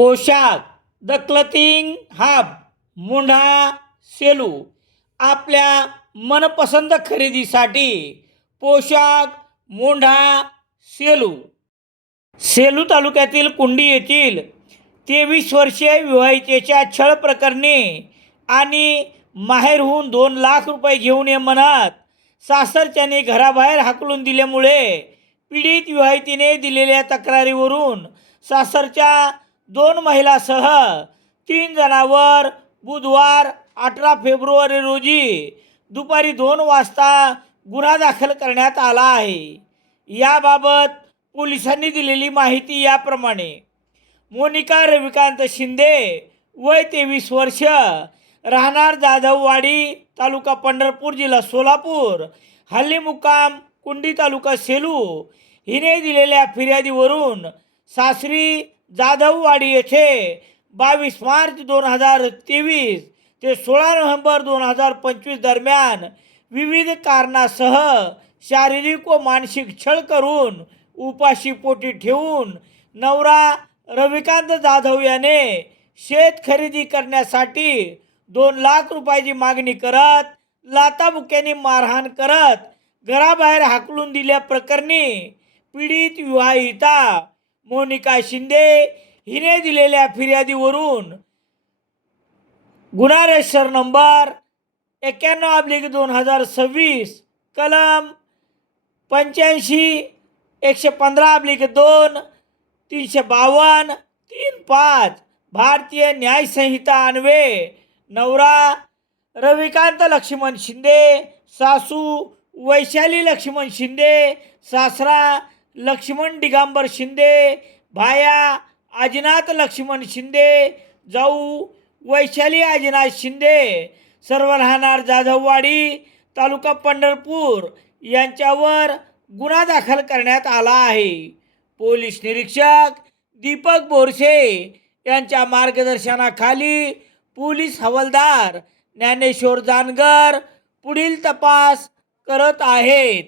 पोशाख the क्लथिंग hub मुंढा Selu आपल्या मनपसंत खरेदीसाठी पोशाख मुंढा सेलू सेलू तालुक्यातील कुंडी येथील 23 वर्षीय विवाहितेच्या छळ प्रकरणी आणि माहेरहून 2 लाख रुपये घेऊन ये म्हणत सासरच्याने घराबाहेर हाकलून दिल्यामुळे पीडित विवाहितेने दिलेल्या तक्रारीवरून सासरच्या 2 महिलासह 3 जणांवर बुधवार 18 फेब्रुवारी रोजी दुपारी 2 वाजता गुन्हा दाखल करण्यात आला आहे. याबाबत पोलिसांनी दिलेली माहिती याप्रमाणे: मोनिका रविकांत शिंदे, वय 23 वर्ष, राहणार जाधववाडी, तालुका पंढरपूर, जिल्हा सोलापूर, हल्ली मुक्काम कुंडी, तालुका सेलू, हिने दिलेल्या फिर्यादीवरून सासरी जाधववाडी येथे 22 मार्च 2023 ते 16 नोव्हेंबर 2025 दरम्यान विविध कारणासह शारीरिक व मानसिक छळ करून उपाशी पोटी ठेवून नवरा रविकांत जाधव याने शेत खरेदी करण्यासाठी 2 लाख रुपयाची मागणी करत लाथाबुक्क्यांनी मारहाण करत घराबाहेर हाकलून दिल्याप्रकरणी पीडित विवाहिता मोनिका शिंदे हिने दिलेल्या फिर्यादीवरून गुन्हा रजिस्टर नंबर 91/2026 कलम 85/115/2 352 35 भारतीय न्याय संहिता अन्वये नवरा रविकांत लक्ष्मण शिंदे, सासू वैशाली लक्ष्मण शिंदे, सासरा लक्ष्मण दिगंबर शिंदे, भाया आजीनाथ लक्ष्मण शिंदे, जाऊ वैशाली आजीनाथ शिंदे, सर्व राहणार जाधववाडी, तालुका पंढरपूर यांच्यावर गुन्हा दाखल करण्यात आला आहे. पोलीस निरीक्षक दीपक बोरसे यांच्या मार्गदर्शनाखाली पोलीस हवालदार ज्ञानेश्वर जानगर पुढील तपास करत आहेत.